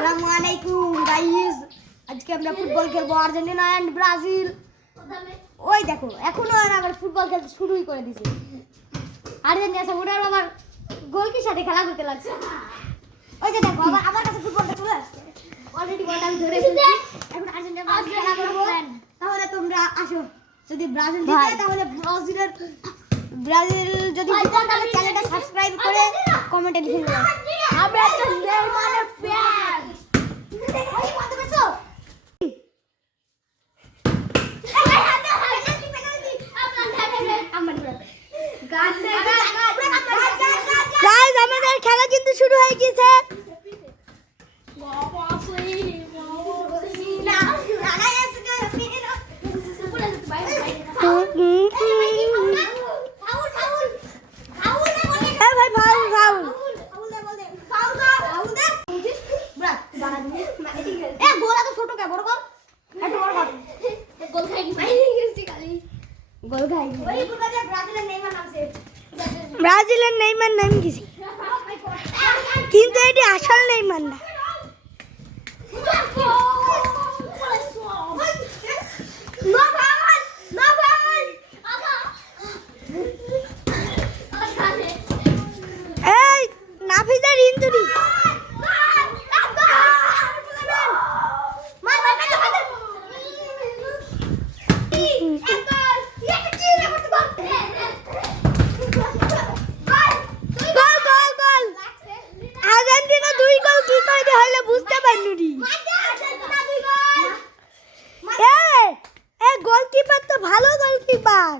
আসসালামু আলাইকুম গাইস, আজকে আমরা ফুটবল খেলবো আর্জেন্টিনা এন্ড ব্রাজিল। ওই দেখো এখনো আবার ফুটবল খেলতে শুরুই করে দিয়েছে। আর্জেন্টিনা সাপোর্টার আবার গোলকির সাথে খেলা করতে লাগছে। ওই যে দেখো আবার আমার কাছে ফুটবলটা চলে আসছে। অলরেডি বলটা আমি ধরে ফেলেছি। এখন আর্জেন্টিনা ব্রাজিল খেলা করবো। তাহলে তোমরা আসো। যদি ব্রাজিল জিতে তাহলে ব্রাজিল যদি জিতে তাহলে চ্যানেলটা সাবস্ক্রাইব করে কমেন্টে লিখে দিও। আমি একটা নেইমারের ফ্যান। ওই কত বেছো? গাইস আমাদের খেলা কিন্তু শুরু হয়ে গেছে। ব্রাজিলের নেইমার নাম কিছু কিন্তু এটি আসল নেইমার না। এই নাফিজের ইনজুরি বুঝতে পারিনি। গোলকিপার তো ভালো goalkeeper.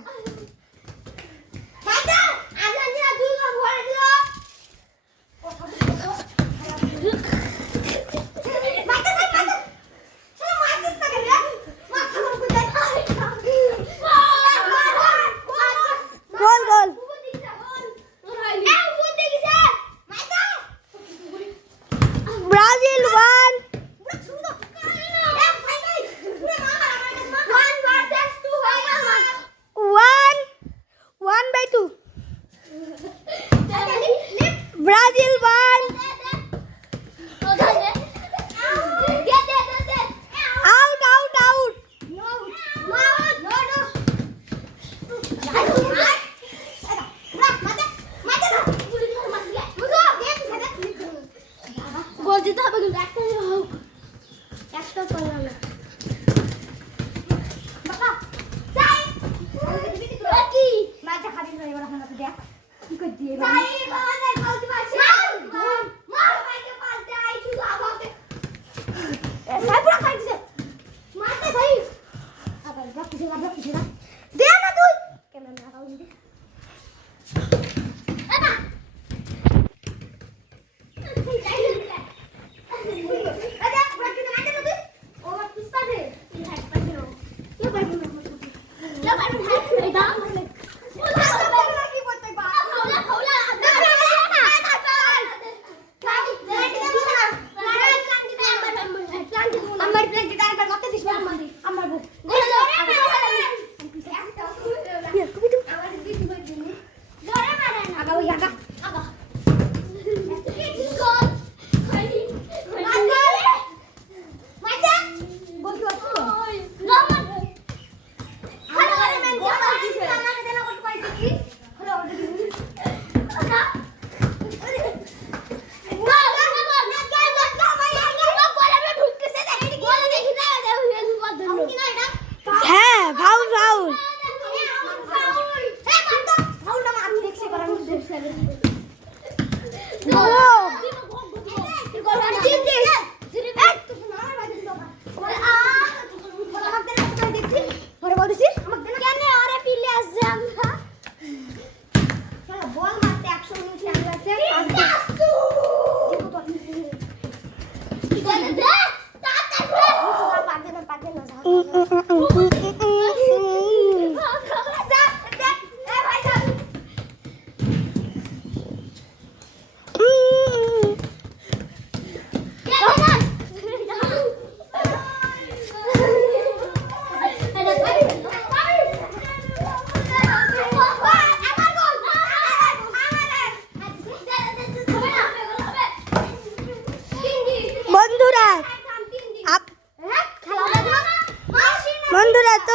Brazil won. 1-2. Brazil won. Out. গোল দিতে হবে কিন্তু একটা করলাম না। বাবা যাই কি ম্যাচটা খালি হয়ে গেল। এখন দেখ কি করে দিয়ে যাই বাবা গোল দিবাছে মার ভাইকে পাস দে আই শুধু আমাকে সাই পুরো খাই দিছে। মারতে সাই আবার বাকি না দে না তুই কেমন না কাউ দে বাবা বন্ধুরা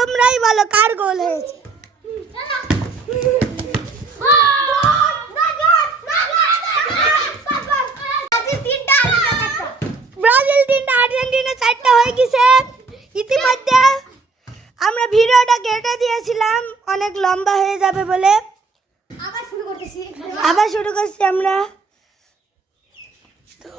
তোমরাই বলো কার গোল হয়েছে। ব্রাজিল 3টা আর্জেন্টিনা 4টা হয়ে গেছে। ইতিমধ্যে আমরা ভিডিওটা কেটে দিয়েছিলাম অনেক লম্বা হয়ে যাবে বলে। আবার শুরু করছি আমরা। তো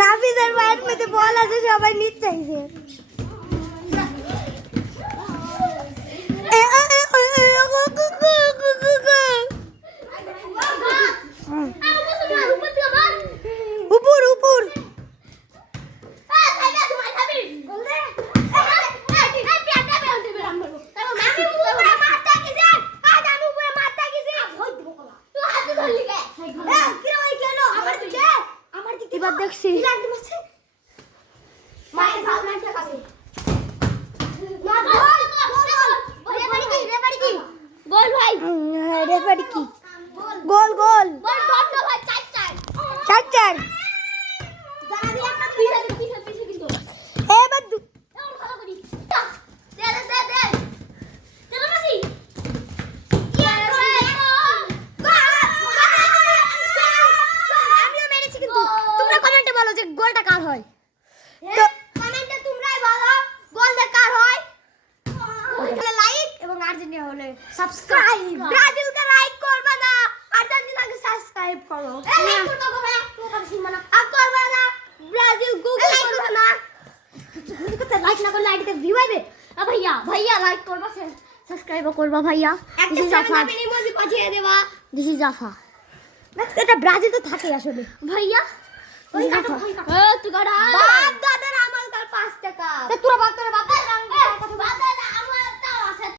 নাফিসের পায়ের মধ্যে বল আছে, সবাই নিতে চাইছে। উপর উপর এবার দেখছি রেফারি কি গোল গোল 4-4 এবার গোলটা কার হয়? তো কমেন্টে তোমরাই বলো গোলটা কার হয়। লাইক এবং আর্জেন্টিনা হলে সাবস্ক্রাইব। ব্রাজিলকে লাইক করবে না, আর্জেন্টিনাকে সাবস্ক্রাইব করো। লাইক করবে না ভাই, তোমরা শুনবে না। আর করবে না ব্রাজিল গুগল করবে না। তুমি লাইক না করলে আইডিতে ভিউ আইবে। ভাইয়া ভাইয়া লাইক করবা, সাবস্ক্রাইব করবা ভাইয়া। একটা সাবস্ক্রাইব ইমোজি পাঠিয়ে দেবা। This is Jafa. এটা ব্রাজিল তো থাকে আসলে ভাইয়া। ওই কাটো তুই কাটো বাপ দাদার আমল কাল 5 টাকা তোরা বাপ তোরা বাপ